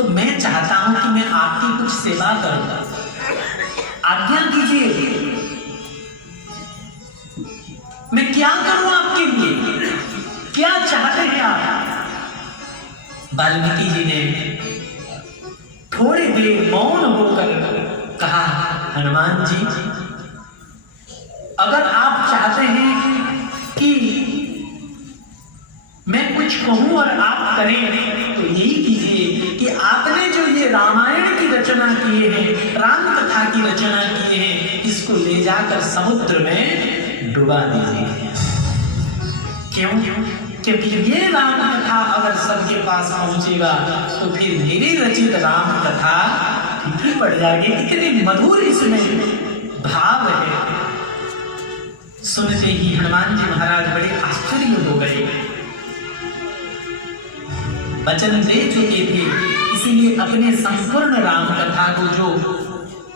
तो मैं चाहता हूं कि मैं आपकी कुछ सेवा करूंगा, आज्ञा कीजिए, मैं क्या करूं आपके लिए, क्या चाहते हैं आप? वाल्मीकि जी ने थोड़ी देर मौन होकर कहा, हनुमान जी, अगर आप चाहते हैं कि मैं कुछ कहूं और आप करें तो यही कीजिए कि आपने जो ये रामायण की रचना किए हैं, राम कथा की रचना किए हैं, इसको ले जाकर समुद्र में डुबा दीजिए। क्यों? क्योंकि ये राम कथा अगर सबके पास पहुंचेगा तो फिर मेरी रचित राम कथा फीकी पड़ जाएगी। कितनी मधुर इसमें भाव है। सुनते ही हनुमान जी महाराज बड़े आश्चर्य हो गए। वचन दे चुके थे, इसीलिए अपने संपूर्ण राम कथा को जो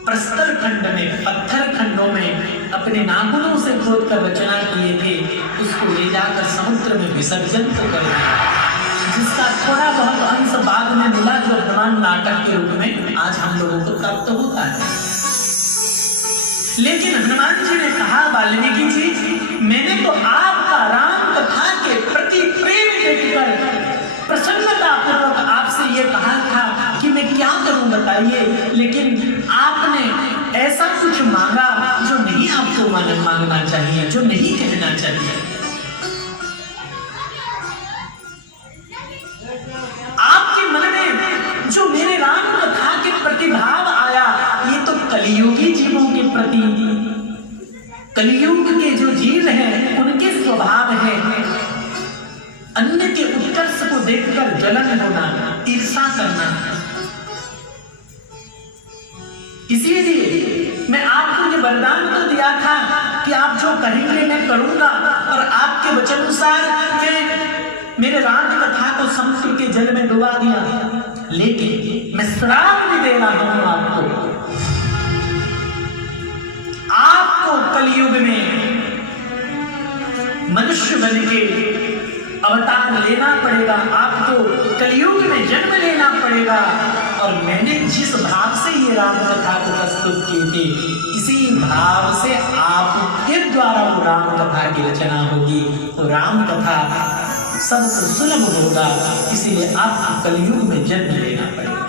प्रस्तर खंड में, पत्थर खंडों में अपने नाखूनों से खोद कर रचना किए थे, उसको ले जाकर समुद्र में विसर्जन तो कर दिया, जिसका थोड़ा बहुत अंश बाद में मिला जो हनुमान नाटक के रूप में आज हम लोगों को प्राप्त होता है। लेकिन हनुमान जी ने कहा, वाल्मीकि जी, मैंने तो आपका राम कथा के प्रति प्रेम देखकर प्रसन्नता पूर्वक आपसे ये कहा था कि मैं क्या करूं बताइए, लेकिन आपने ऐसा कुछ मांगा जो नहीं आपको मांगना चाहिए, जो नहीं कहना चाहिए। आपके मन में जो मेरे राम कथा के प्रति भाव आया, ये तो कलियुगी जीवों के प्रति, कलियुग के जो जीव हैं उनके स्वभाव है अन्य के उत्कर्ष को देखकर जलन होना, ईर्षा करना। इसीलिए मैं आपको ये वरदान तो दिया था कि आप जो कहेंगे मैं करूंगा, और आपके वचनानुसार मैं मेरे राम कथा को समुद्र के जल में डुबा दिया। लेकिन मैं श्राप भी दे रहा हूं आपको कलियुग में मनुष्य बन के अवतार लेना पड़ेगा, आपको कलियुग में जन्म लेना पड़ेगा। और मैंने जिस भाव से ये राम कथा को प्रस्तुत किए थे, इसी भाव से आपके द्वारा वो राम कथा की रचना होगी, तो राम कथा सबको सुलभ होगा। इसीलिए आपको कलियुग में जन्म लेना पड़ेगा।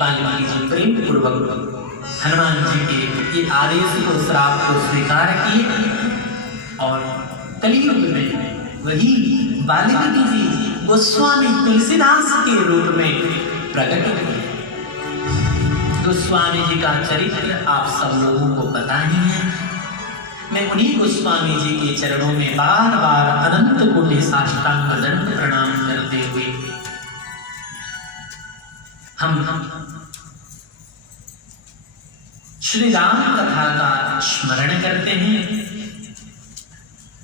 वाल्मीकि जी प्रेम पूर्वक हनुमान जी के ये आदेश को, श्राप को स्वीकार किए और कलियुग में वही वाल्मीकि जी गोस्वामी तुलसीदास के रूप में प्रकट हुए। गोस्वामी जी का चरित्र आप सब लोगों को पता ही है। मैं उन्हीं गोस्वामी जी के चरणों में बार बार अनंत कोटि साष्टांग दंड प्रणाम करते हुए हम श्री राम कथा का स्मरण करते हैं।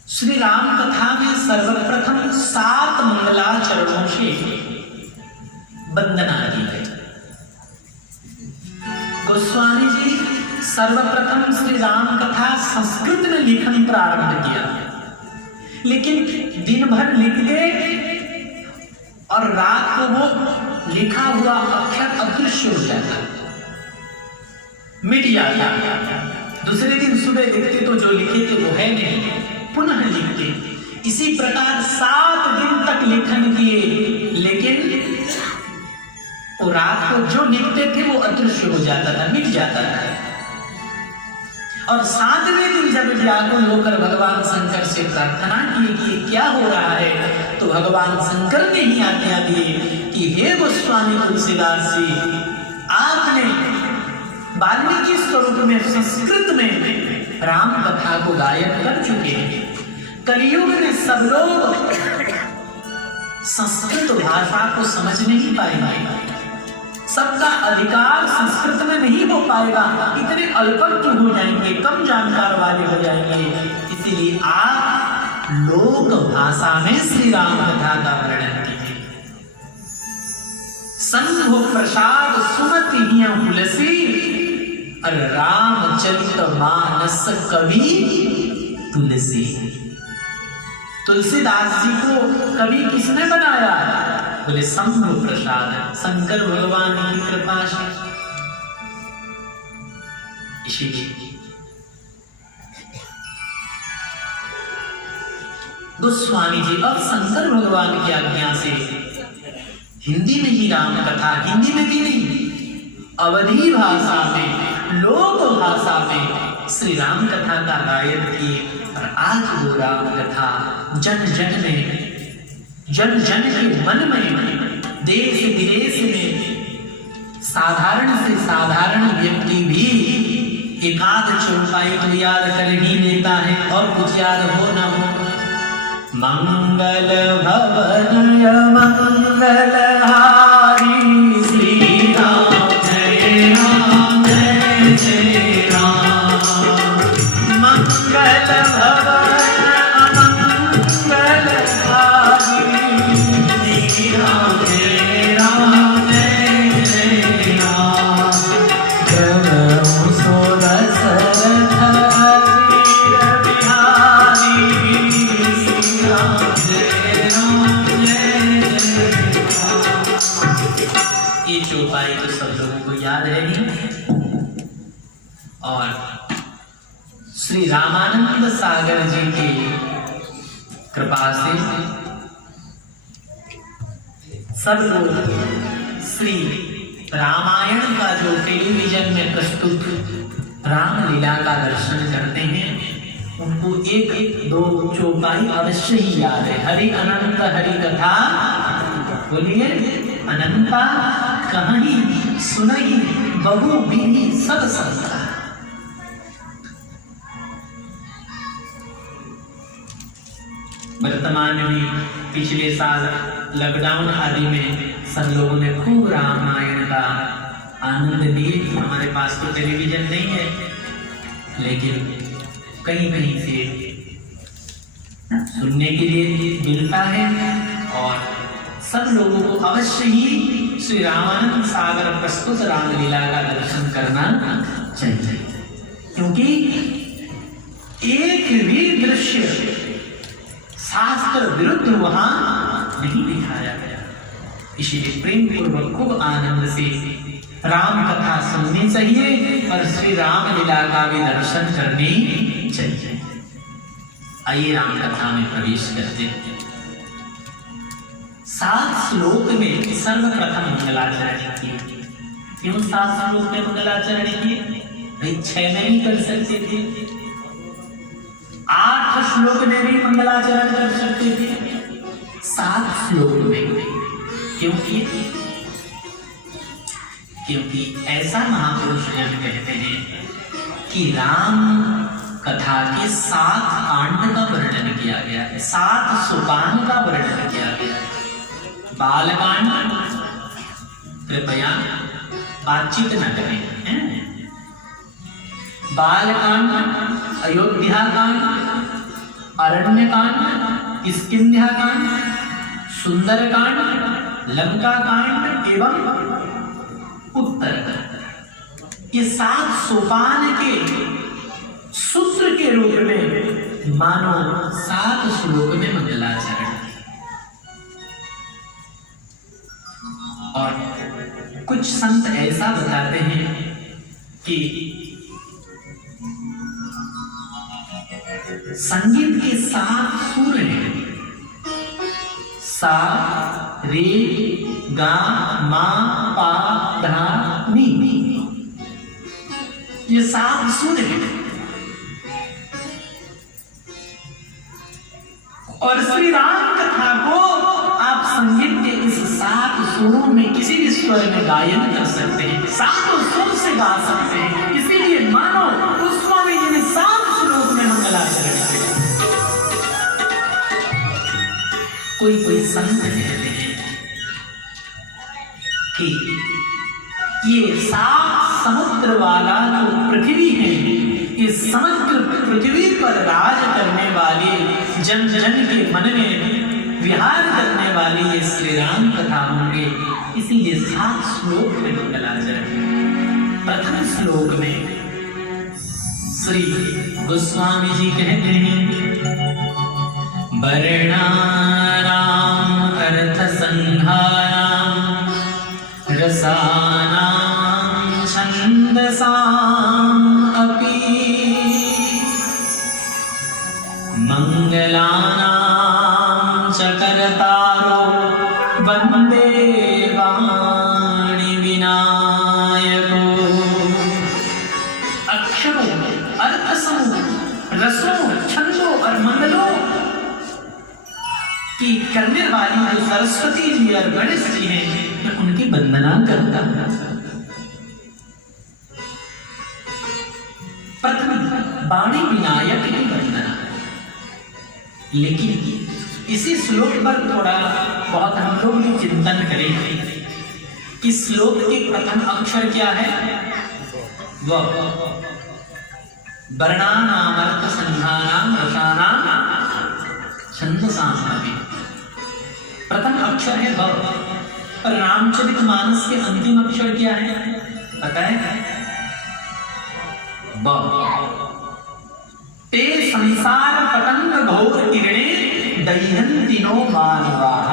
श्री राम कथा में सर्वप्रथम 7 मंगलाचरणों से वंदना की गई। गोस्वामी जी सर्वप्रथम श्री राम कथा संस्कृत में लिखन प्रारंभ किया, लेकिन दिन भर लिखते और रात को वो लिखा हुआ अक्षर अदृश्य हो जाता, मिट जाता। दूसरे दिन सुबह देखते तो जो लिखे थे वो है नहीं, पुनः लिखते। इसी प्रकार 7 दिन तक लेखन किए, लेकिन वो रात को जो लिखते थे वो अदृश्य हो जाता था, मिट जाता था। और 7वें दिन जब व्याकुल होकर भगवान शंकर से प्रार्थना की कि क्या हो रहा है, तो भगवान शंकर ने ही आज्ञा दी कि हे गोस्वामी तुलसीदास जी, आपने वाल्मीकि स्वरूप में संस्कृत में राम कथा को गायन कर चुके हैं। कलियुग में सब लोग संस्कृत भाषा को समझ नहीं पाएंगे, सबका अधिकार संस्कृत में नहीं हो पाएगा, इतने अल्पज्ञ हो जाएंगे, कम जानकार वाले हो जाएंगे। इसीलिए आप लोक भाषा में श्री राम कथा का वर्णन कीजिए। संघो प्रसाद सुमति हिया तुलसी, और रामचरित मानस कवि तुलसी। तुलसीदास जी को कवि किसने बनाया? बोले शंभु प्रसाद, शंकर भगवान की कृपा से। इसीलिए गोस्वामी जी अब शंकर भगवान की आज्ञा से हिंदी में ही राम कथा, हिंदी में भी नहीं, अवधी भाषा में, लोक भाषा में श्री राम कथा का गायन किए। और आज वो राम कथा जन जन में, जन जन के मन में, देश विदेश में साधारण से साधारण व्यक्ति भी एकाध चौपाई को याद कर ही लेता है, और कुछ याद हो न हो। मंगल भवन मंगलहारी श्री राम जय राम, मंगल भवन अमंगलहारी श्री राम जय राम। ये चौपाई तो सब लोगों को याद है ही। और श्री रामानंद सागर जी की कृपा से सब लोग श्री रामायण का जो टेलीविजन में प्रस्तुत रामलीला का दर्शन करते हैं, उनको एक दो चौपाई अवश्य ही याद है। हरि अनंत हरि कथा, बोलिए अनंता कहानी सुनई बहु विधि सब संस्कार। वर्तमान में पिछले साल लॉकडाउन आदि में सब लोगों ने खूब रामायण का आनंद लिए। हमारे पास तो टेलीविजन नहीं है, लेकिन कहीं कहीं से सुनने के लिए मिलता है। और सब लोगों को अवश्य ही श्री रामानंद सागर प्रस्तुत रामलीला का दर्शन करना चाहिए, क्योंकि एक भी दृश्य शास्त्र विरुद्ध वहां नहीं दिखाया गया। इसीलिए प्रेम पूर्वक खूब आनंद से राम कथा सुननी चाहिए और श्री रामलीला का भी दर्शन करनी चाहिए। आइए राम कथा में प्रवेश करते हैं। 7 श्लोक में सर्वप्रथम मंगलाचरण किए। क्यों 7 श्लोक में मंगलाचरण किए? भाई 6 में ही कर सकते थे, 8 श्लोक में भी मंगलाचरण कर सकते थे, 7 श्लोक में क्यों किए? क्योंकि ऐसा महापुरुष जब कहते हैं कि राम कथा के 7 कांड का वर्णन किया गया है, 7 सोपान का वर्णन किया गया है। बालकांड, कृपया बातचीत न करें, बालकांड, अयोध्याकांड, अरण्यकांड, किष्किंध्याकांड, सुंदरकांड, लंकाकांड एवं उत्तरकांड, ये 7 सोपान के सूत्र के रूप में मानो 7 श्लोक में मंगलाचरण। और कुछ संत ऐसा बताते हैं कि संगीत के 7 सुर हैं, सा रे गा मा पा धा नी, ये 7 सुर हैं। और श्री राम कथा को आप संगीत के इस 7 सुरों में किसी भी स्वर में गायन कर सकते हैं, 7 सुर से गा सकते हैं। इसीलिए मानो गोस्वामी जी ने 7 श्लोक में मंगलाचरण किया। कोई संत कहते हैं कि ये 7 समुद्र वाला जो पृथ्वी है, इस समग्र पृथ्वी पर राज करने वाले, जन जन के मन में विहार करने वाली ये श्री राम कथा होंगे। इसीलिए 7 श्लोक में मंगलाचरण। प्रथम श्लोक में श्री गोस्वामी जी कहते हैं, वर्णानाम अर्थ संहार रसानां छन्दसाम् अपि मङ्गलानां च कर्तारो वन्दे वाणिविनायको। अक्षरों, अर्थ समूह, रसों, छंदों और मंगलों की करने वाली जो सरस्वती जी और गणेश जी हैं, मैं उनकी वंदना करता हूं। प्रथम वाणी विनायक की वंदना। लेकिन इसी श्लोक पर थोड़ा बहुत हम लोग भी चिंतन करेंगे। इस श्लोक के प्रथम अक्षर क्या है? वह वर्णानामर्थ संधानां रसानां छन्दसाम् अपि। प्रथम अक्षर है व। और रामचरितमानस के अंतिम अक्षर क्या है पता है? ब। ते संसार पतंग घोर किरणे दह्यन्ति नो मानवाः।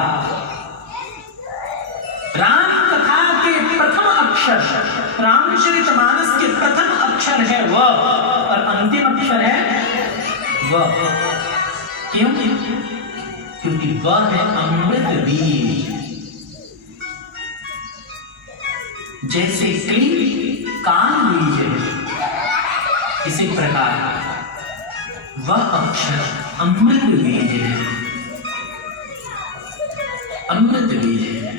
राम कथा के प्रथम अक्षर, रामचरितमानस के प्रथम अक्षर है व और अंतिम अक्षर है व। क्यों? क्योंकि वह है अमृत बीज। जैसे क्लीं कान बीज है, इसी प्रकार वह अक्षर अमृत बीज है। अमृत बीज है।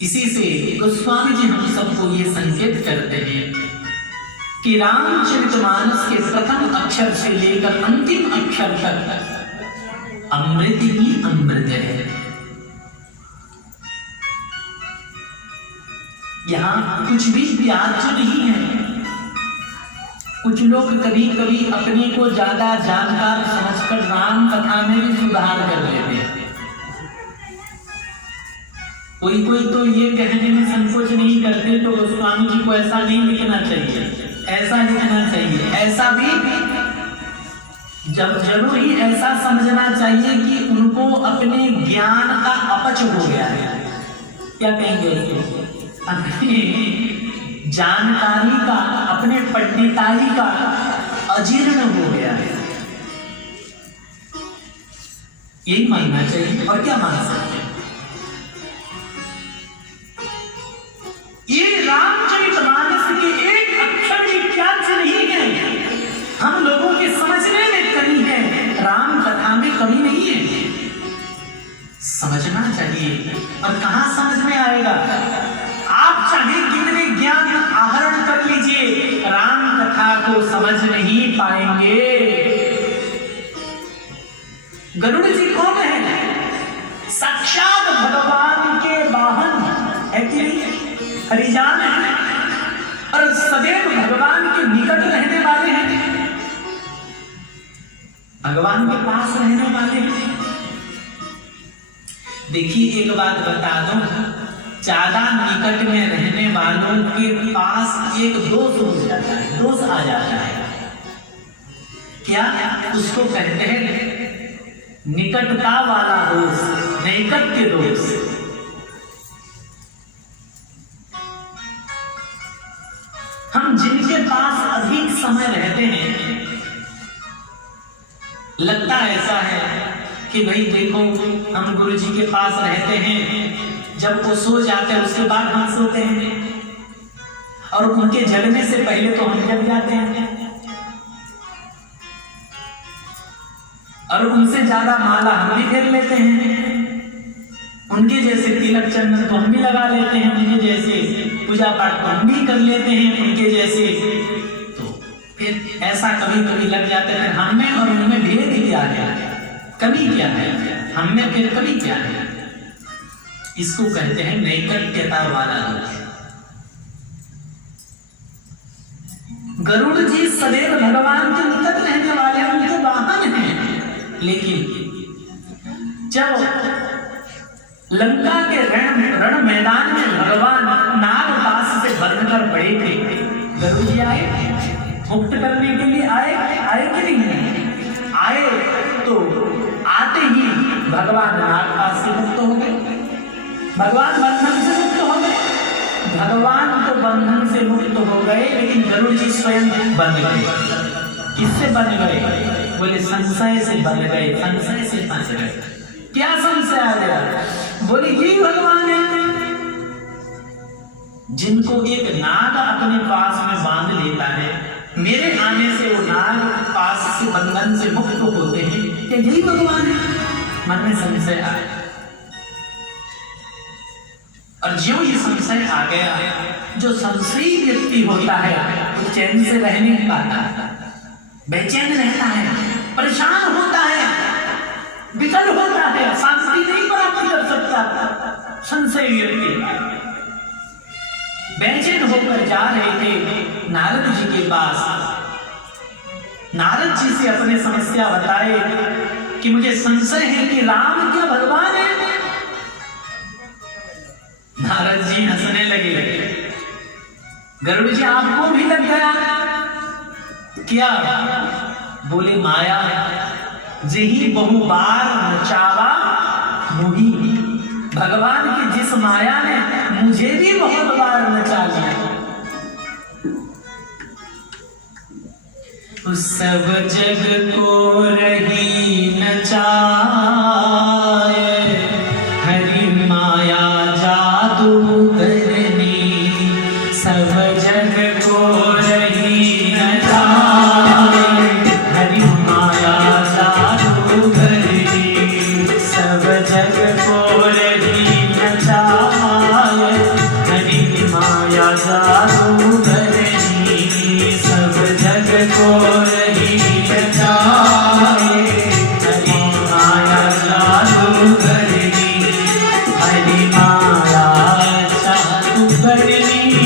इसी से गोस्वामी जी हम सबको ये संकेत करते हैं कि रामचरितमानस के प्रथम अक्षर से लेकर अंतिम अक्षर तक अमृत ही अमृत है। यहां कुछ भी त्याज्य नहीं है। कुछ लोग कभी कभी अपने को ज्यादा जानकार समझकर राम कथा में भी सुधार कर लेते हैं। कोई कोई तो ये कहने में संकोच नहीं करते तो गोस्वामी जी को ऐसा नहीं लिखना चाहिए, ऐसा लिखना चाहिए। ऐसा भी जब जरूर ही ऐसा समझना चाहिए कि उनको अपने ज्ञान का अपच हो गया है। क्या कहेंगे उसको? अपनी जानकारी का, अपने पंडिताई का अजीर्ण हो गया है, यही मानना चाहिए। और क्या मान सकते हैं? ये रामचरितमानस के एक अक्षर की त्याज्य नहीं है। हम लोगों के समझने में कमी है, राम कथा में कमी नहीं है। समझना चाहिए। और कहां समझ में आएगा? आप चाहे कितने ज्ञान आहरण कर लीजिए, राम कथा को समझ नहीं पाएंगे। गरुड़ जी कौन है? साक्षात भगवान के वाहन है कि नहीं? हरिजान है और सदैव भगवान के निकट रहने वाले हैं, भगवान के पास रहने वाले हैं। देखिए एक बात बता दूं, ज्यादा निकट में रहने वालों के पास एक दोष हो जाता है, दोष आ जाता है। क्या? उसको कहते हैं निकटता वाला दोष, नैकट्य दोष। हम जिनके पास अधिक समय रहते हैं, लगता ऐसा है कि भाई देखो हम गुरु जी के पास रहते हैं, जब वो सो जाते हैं उसके बाद हम सोते हैं, और उनके जगने से पहले तो हम जग जाते हैं, और उनसे ज्यादा माला हम भी फेर लेते हैं, उनके जैसे तिलक चंदन तो हम भी लगा लेते हैं, उनके जैसे पूजा पाठ तो हम भी कर लेते हैं, उनके जैसे। तो फिर ऐसा कभी कभी लग जाता है, हम में और उनमें भेद क्या है, कमी क्या है, हम में फिर कमी क्या है? इसको कहते हैं नैकट्यता वाला दोष। गरुड़ जी सदैव भगवान के निकट रहने वाले उनके वाहन हैं, लेकिन जब लंका के रण मैदान में भगवान नागपाश से बंधकर पड़े थे, गरुड़ जी आए मुक्त करने के लिए, आए कि नहीं आए? तो आते ही भगवान नागपाश से मुक्त हो गए। भगवान बंधन से मुक्त हो गए। भगवान तो बंधन से मुक्त हो गए, लेकिन गरुड़ जी स्वयं बन गए। किससे बन गए? बोले संशय से बन गए, संशय से फंस गए। क्या संशय आ गया? बोले यही भगवान है जिनको एक नाग अपने पास में बांध लेता है, मेरे आने से वो नाग पास से बंधन से मुक्त होते हैं। क्या यही भगवान है? मन में संशय आया, और ज्यों ये संशय आ गया, जो संशयी व्यक्ति होता है वो चैन से रह नहीं पाता, बेचैन रहता है, परेशान होता है, विकल होता है, शांति नहीं प्राप्त कर सकता। संशय व्यक्ति बेचैन होकर जा रहे थे नारद जी के पास। नारद जी से अपने समस्या बताए कि मुझे संशय है कि राम क्या भगवान है। नारद जी हंसने लगे। गरुड़ जी आपको भी लग गया क्या? बोले माया जही बहु बार नचावा मोही। भगवान की जिस माया ने मुझे भी बहुत बार नचा लिया। उस सब जग को रही नचाए, हरि माया जादू करनी। सब जग को रही नचाए, हरि माया जादू करनी। सब जग को जादू करनी। सब जग को रही नचाए, हरि माया जादू करनी। हरि माया जादू करनी,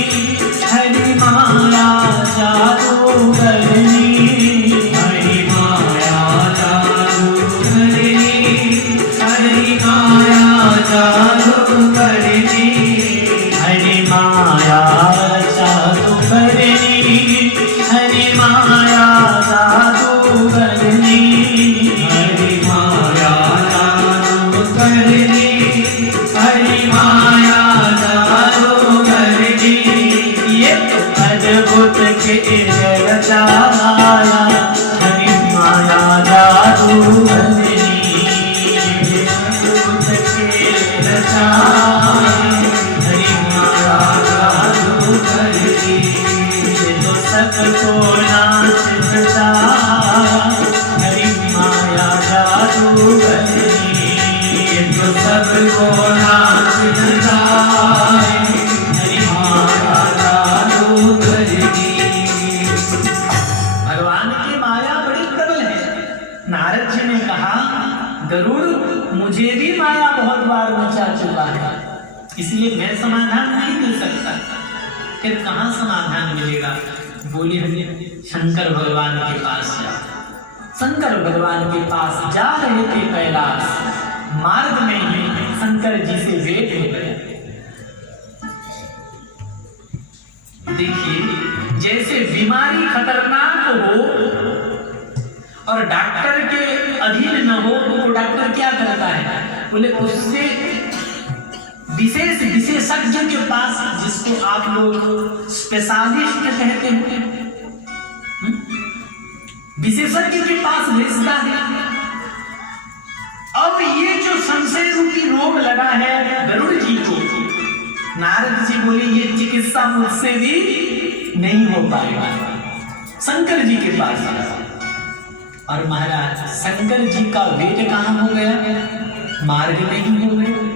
हरि माया जादू करनी। हरि माया जादू करनी, हरि माया जादू करनी। हरि माया जादू करनी, हरि माया जादू करनी। हरि माया जादू करनी, हरि माया जादू करनी। ये तो अद्भुत खेल रचाया, हरि माया जादू करनी। अद्भुत खेल रचाया, सबको नाच नचाया, हरि माया जादू करनी। तो सबको नाच नचाए, हरि माया जादू करनी। भगवान की माया बड़ी प्रबल है। नारद जी ने कहा गरुड़ मुझे भी माया बहुत बार नचा चुका है, इसलिए मैं समाधान नहीं मिल सकता। फिर कहाँ समाधान मिलेगा? बोले हमें शंकर भगवान के पास जा। शंकर भगवान के पास जा रहे थे कैलाश, मार्ग में ही शंकर जी से भेंट हो गए। देखिए जैसे बीमारी खतरनाक हो और डॉक्टर के अधीन न हो तो डॉक्टर क्या करता है? बोले उससे विशेष विशेषज्ञ के पास, जिसको आप लोग स्पेशलिस्ट कहते हैं, विशेषज्ञ के पास भेजता है। अब ये जो संशय रूपी रोग लगा है गरुड़ जी को, नारद जी बोले ये चिकित्सा मुझसे भी नहीं हो पाएगा, शंकर जी के पास। और महाराज शंकर जी का वेट कहां हो गया? मार्ग में ही हो गया।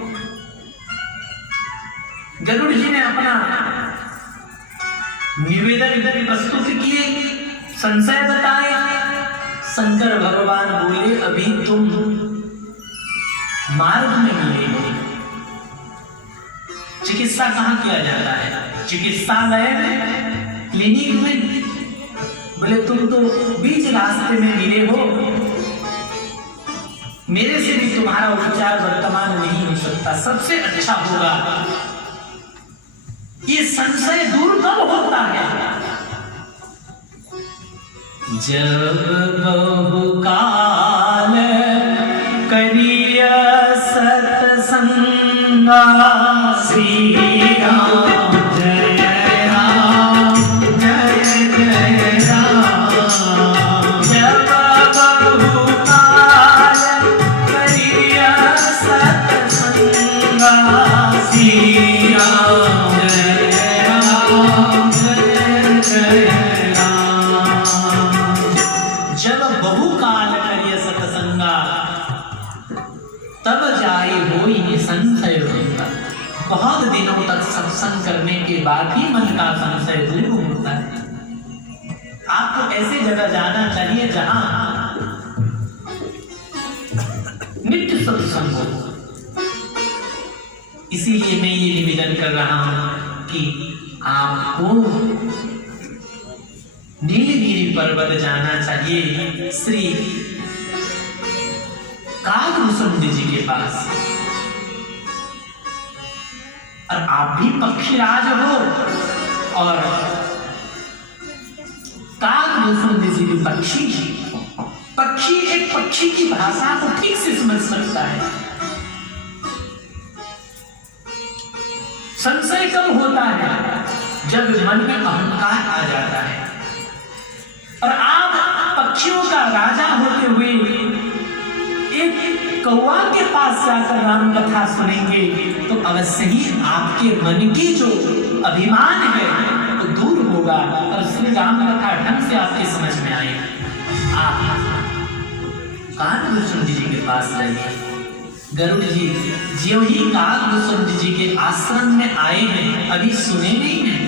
गरुड़ जी ने अपना निवेदन प्रस्तुत किए, संशय बताए। शंकर भगवान बोले अभी तुम मार्ग में मिले हो। चिकित्सा कहाँ किया जाता है? चिकित्सालय में, क्लिनिक में। बोले तुम तो बीच रास्ते में मिले हो, मेरे से भी तुम्हारा उपचार वर्तमान नहीं हो सकता। सबसे अच्छा होगा ये संशय दूर कब होता है? जब बहुकाल करिया सत्संगा श्री राम जय राम जय जय राम। जब बहुकाल करिया सतसंगा श्री राम जय राम जय जय राम। जब बहुकाल करिया सतसंगा तब जाए होई निसंशय होगा। बहुत दिनों तक सत्संग करने के बाद ही मन का संशय दूर होता है। आपको ऐसी जगह जाना चाहिए जहां नित्य सत्संग हो। इसीलिए मैं ये निवेदन कर रहा हूं कि आपको नीलगिरी पर्वत जाना चाहिए श्री कागभूषण जी के पास। और आप भी पक्षीराज हो और कागभूषण जी भी पक्षी। पक्षी एक पक्षी की भाषा को ठीक से समझ सकता है। संशय कब होता है? जब मन में अहंकार आ जाता है। और आप पक्षियों का राजा होते हुए एक कौवा के पास जाकर राम कथा सुनेंगे तो अवश्य ही आपके मन की जो अभिमान है वो दूर होगा और श्री राम कथा ढंग से आपकी समझ में आएगी। आप कागभूषण जी के पास जाइए। गरुड़ जी ज्यों ही कागभूषण जी के आश्रम में आए हैं, अभी सुने नहीं हैं,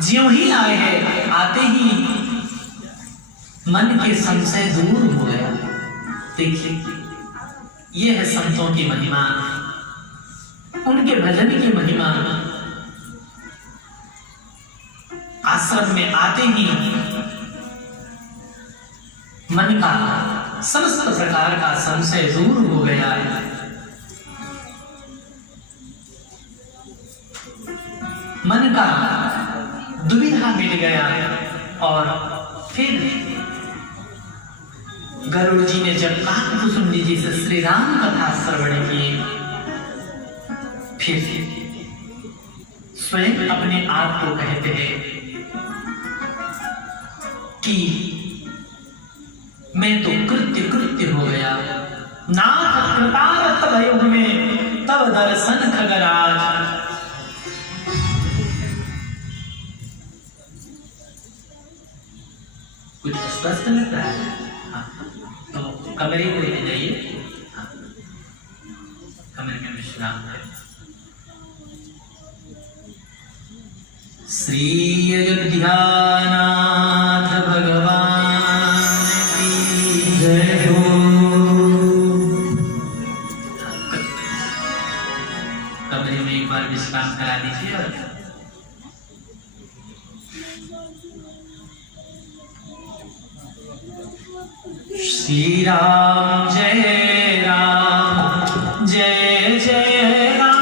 ज्यों ही आए हैं आते ही मन के संशय दूर हो गया। देखिए ये है संतों की महिमा, उनके भजन की महिमा। आश्रम में आते ही मन का समस्त प्रकार का संशय दूर हो गया। मन का दुविधा मिट गया। और फिर गरुड़ जी ने जब कागभूषण जी से श्री राम कथा श्रवण की, फिर स्वयं अपने आप को कहते हैं कि मैं तो कृत्य कृत्य हो गया। नाथ कृतार्थ भयोग में तब दर्शन खगराज। कुछ स्पष्ट लग रहा है? तो कमरे को ले जाइए, कमरे में विश्राम करें। श्री अयोध्यानाथ भगवान की जय हो। कमरे में एक बार विश्राम करा दीजिए। और श्री राम जय राम जय जय राम।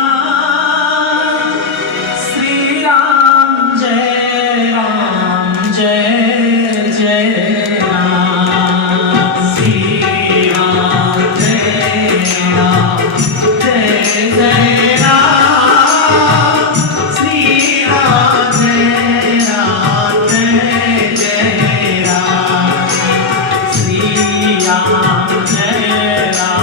श्री राम जय राम जय जय राम। श्री राम जय राम जय जय राम। श्री राम जय राम जय जय राम। श्री राम जय राम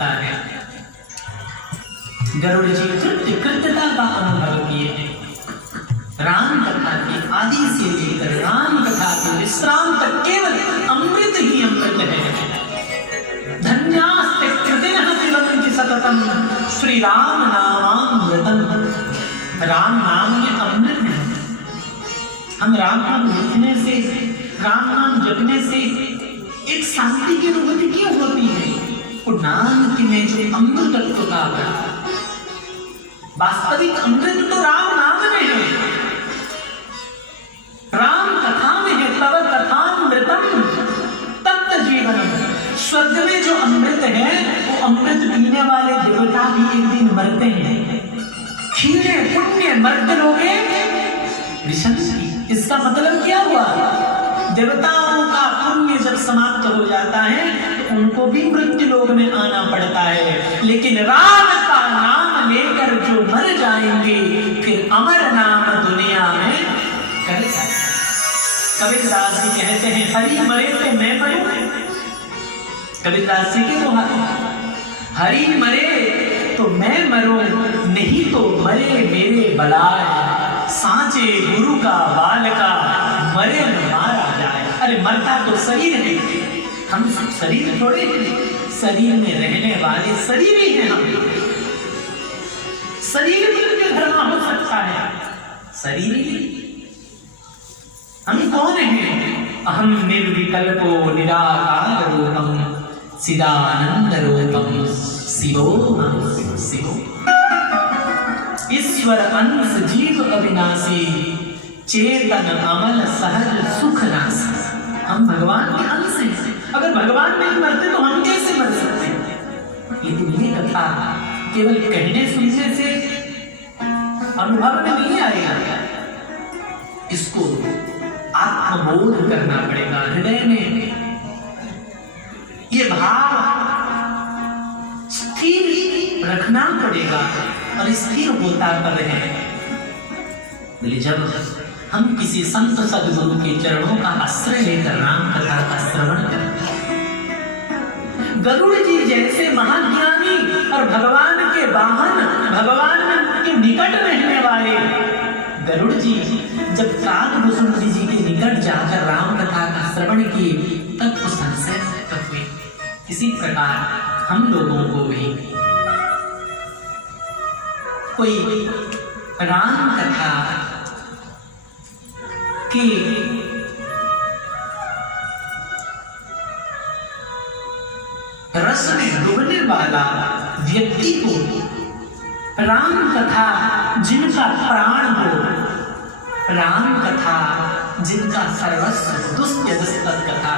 करता है। गरुड़ जी कृत्यता का अनुभव किए। राम कथा की आदि से लेकर राम कथा के विश्राम तक केवल अमृत ही अमृत है। धन्यास्ते कृतिनः पिबन्ति सततम श्री राम नामामृतम। राम नाम में अमृत है। हम राम नाम लिखने से, राम नाम जपने से एक शांति की अनुभूति क्यों होती है? वो नाम की में जो अमृतत्व का वास्तविक अमृत तो राम नाम में है, राम कथा में है। तव कथामृतम तप्त जीवनम। स्वर्ग में जो अमृत है वो अमृत पीने वाले देवता भी एक दिन मरते हैं। खीरे पुण्य मर्द लोगे विशंसी। इसका मतलब क्या हुआ? देवताओं का पुण्य जब समाप्त हो जाता है तो उनको भी मृत्यु लोक में आना पड़ता है। लेकिन राम का नाम लेकर जो मर जाएंगे फिर अमर नाम दुनिया में कर जाएंगे। कबीरदास जी कहते हैं हरि मरे तो मैं मरूं। कबीरदास जी के दोहा, हरि मरे तो मैं मरूं, नहीं तो मरे मेरे बलाय। सांचे गुरु का बाल का मरे न मारा जाए। अरे मरता तो शरीर है, हम सब शरीर थोड़े हैं, शरीर में रहने वाले शरीर ही है। हम शरीर में धर्म हो सकता है, शरीर ही। हम कौन हैं? अहम निर्विकल्पो निराकार रूपम सिदानंद रूपम शिवोहम शिवो। ईश्वर अंश जीव अविनाशी चेतन अमल सहज सुख नाशी। हम भगवान के अंश हैं। अगर भगवान नहीं मरते तो हम कैसे मर सकते हैं? लेकिन ये कथा केवल कहने सुनने से अनुभव में नहीं आएगा, इसको आत्मबोध करना पड़ेगा। हृदय में ये भाव स्थिर रखना पड़ेगा और स्थिर होता कब है? जब हम किसी संत सदगुरु के चरणों का आश्रय लेकर राम कथा का श्रवण करते हैं। गरुड़ जी जैसे महाज्ञानी और भगवान के वाहन, भगवान के निकट रहने वाले गरुड़ जी जब काकभूषुंडी जी के निकट जाकर राम कथा का श्रवण किए तब तो संशय मुक्त हुए। इसी प्रकार हम लोगों को भी कोई राम कथा के रस में डूबने वाला व्यक्ति को, राम कथा जिनका प्राण हो, राम कथा जिनका सर्वस्व, दुष्ट कथा।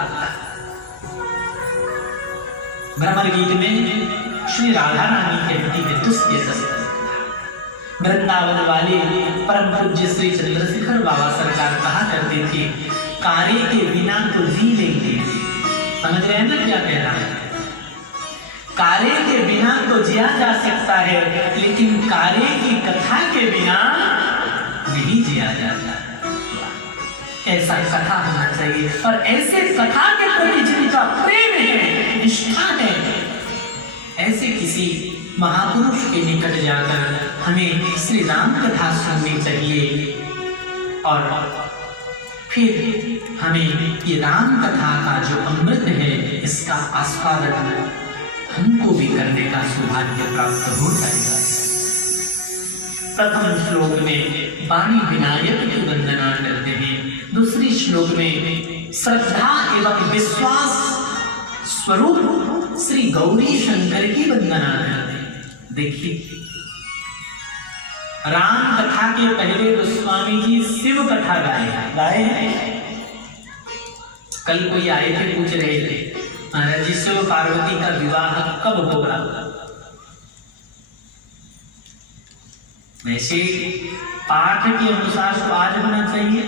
भ्रमर गीत में श्री राधा रानी कहती है दुष्ट। वृंदावन वाले परम पूज्य श्री चंद्रशेखर बाबा सरकार कहा करते थे कार्य के बिना तो जी लेंगे। समझ रहे हैं ना क्या कह रहा है? कार्य के बिना तो जिया जा सकता है, लेकिन कार्य की कथा के बिना नहीं जिया जाता। ऐसा कथा होना चाहिए और ऐसे कथा के प्रति जिनका प्रेम है, निष्ठा है, ऐसे किसी महापुरुष के निकट जाकर हमें श्री राम कथा सुननी चाहिए और फिर हमें ये राम कथा का जो अमृत है इसका आस्वादन हमको भी करने का सौभाग्य प्राप्त हो जाएगा। प्रथम श्लोक में वाणी विनायक की वंदना करते हैं, दूसरी श्लोक में श्रद्धा एवं विश्वास स्वरूप श्री गौरी शंकर की वंदना करते हैं। देखिए राम कथा के पहले गोस्वामी जी शिव कथा गाए हैं। कल कोई आए थे पूछ रहे थे महाराज जी शिव पार्वती का विवाह कब होगा? वैसे पाठ के अनुसार तो आज होना चाहिए,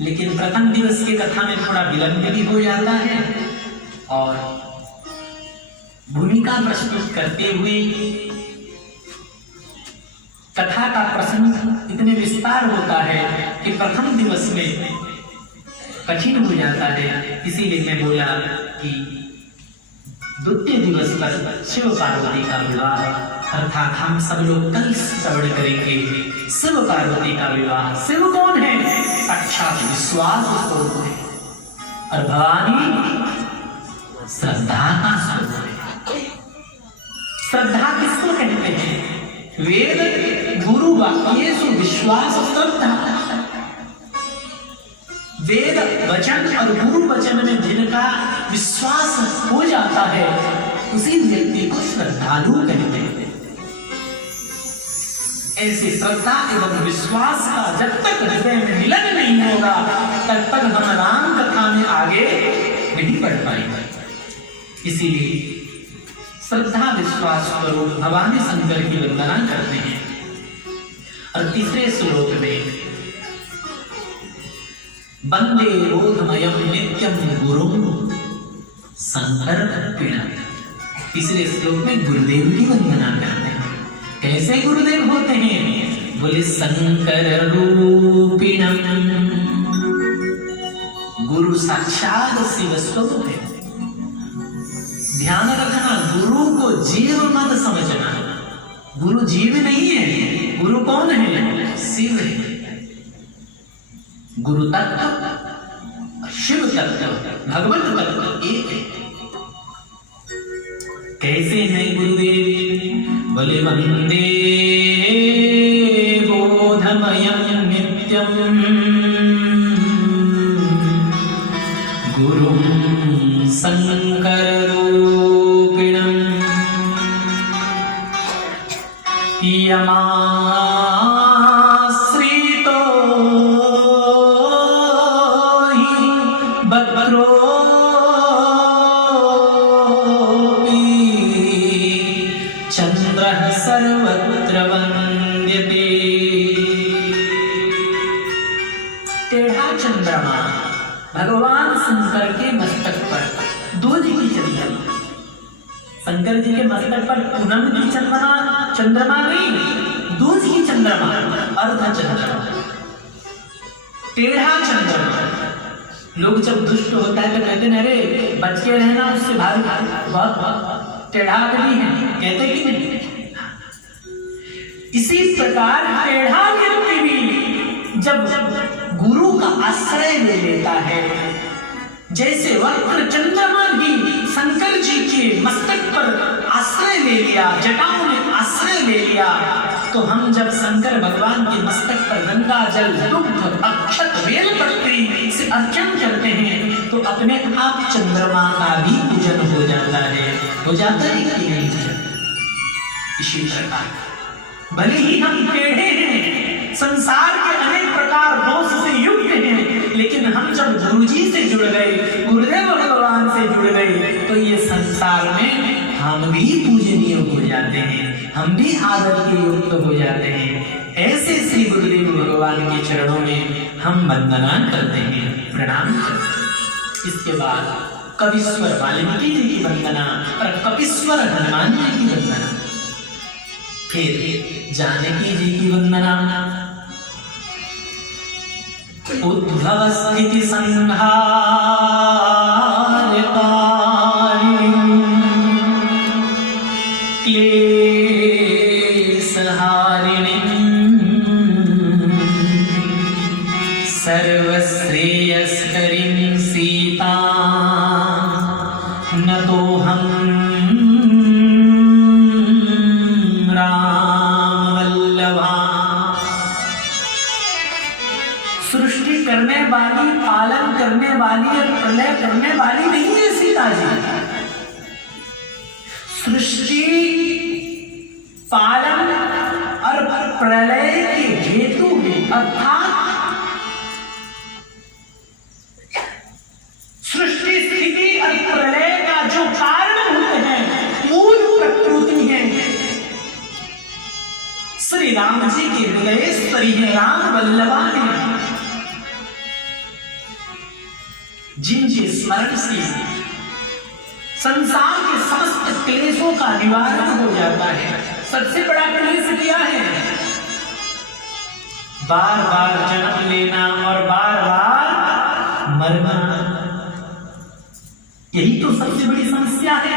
लेकिन प्रथम दिवस की कथा में थोड़ा विलंब भी हो जाता है और भूमिका प्रस्तुत करते हुए कथा का प्रसंग इतने विस्तार होता है कि प्रथम दिवस में कठिन हो जाता है। इसीलिए मैं बोला कि द्वितीय दिवस पर शिव पार्वती का विवाह, अर्थात हम सब लोग कल श्रवण करेंगे शिव पार्वती का विवाह। शिव कौन है? साक्षात विश्वास स्वरूप है और भवानी श्रद्धा का स्वरूप है। श्रद्धा किसको कहते हैं? वेद गुरु वाक्येषु विश्वास श्रद्धा। वेद वचन और गुरु वचन में जिनका विश्वास हो जाता है उसी व्यक्ति को श्रद्धालु कहते हैं। ऐसी श्रद्धा एवं विश्वास का जब तक हृदय में मिलन नहीं होगा तब तक हम राम कथा में आगे नहीं बढ़ पाएंगे। इसीलिए श्रद्धा विश्वास स्वरूप भवानी शंकर की वंदना करते हैं। और तीसरे श्लोक में वंदे बोधमयं नित्यं गुरुं शंकर पीड़ा। तीसरे श्लोक में गुरुदेव की वंदना करते हैं। कैसे गुरुदेव होते हैं? बोले शंकर रूपिणं। गुरु साक्षात शिव स्वरूप है। ध्यान रखना, गुरु को जीव मत समझना। गुरु जीव नहीं है। गुरु कौन है? शिव है। गुरु तत्व शिव तत्व भगवत तत्व एक है। कैसे है गुरुदेव? बोले वंदे बोधमयं नित्यं गुरुं शंकर रूपिणं यमा सर्वत्र वंद्यते। टेढ़ा चंद्रमा भगवान शंकर के मस्तक पर दूध की चंद्रमा। शंकर जी के मस्तक पर पूनम की चंद्रमा नहीं, दूध की चंद्रमा, अर्ध चंद्रमा, टेढ़ा चंद्रमा। लोग जब दुष्ट होता है तो कहते हैं अरे बच के रहना उससे, भारी बहुत टेढ़ा आदमी है, कहते कि नहीं? इसी प्रकार टेढ़ा व्यक्ति भी जब गुरु का आश्रय ले लेता है, जैसे वक्र चंद्रमा भी शंकर जी के मस्तक पर आश्रय ले लिया, जटाओं में आश्रय ले लिया, तो हम जब शंकर भगवान के मस्तक पर गंगा जल दुग्ध अक्षत बेल पत्री से अर्चन करते हैं तो अपने आप चंद्रमा का भी पूजन हो जाता है। हो जाता है कि नहीं? इसी प्रकार भले ही हम टेढ़े हैं, संसार के अनेक प्रकार दोष से युक्त हैं, लेकिन हम जब गुरुजी से जुड़ गए, गुरुदेव भगवान से जुड़ गए, तो ये संसार में हम भी पूजनीय हो जाते हैं, हम भी आदर के युक्त हो जाते हैं। ऐसे श्री गुरुदेव भगवान के चरणों में हम वंदना करते हैं, प्रणाम करते हैं। इसके बाद कविश्वर वाल्मीकि जी की वंदना और कपीश्वर हनुमान जी की वंदना, फिर जानकी जी की वंदना। उद्भव स्थिति संहार क्लेश हारिणी सर्वश्रेयस्करीं सीता न तो हम सृष्टि करने वाली, पालन करने वाली और प्रलय करने वाली नहीं है सीता जी। सृष्टि, पालन और प्रलय के हेतु में, अर्थात सृष्टि स्थिति और प्रलय का जो कारण होते हैं, मूल प्रकृति है, श्री राम जी के हृदय श्री राम वल्लभा ने, जिनके स्मरण से संसार के समस्त क्लेशों का निवारण हो जाता है। सबसे बड़ा क्लेश क्या है? बार बार जन्म लेना और बार बार मरना, यही तो सबसे बड़ी समस्या है।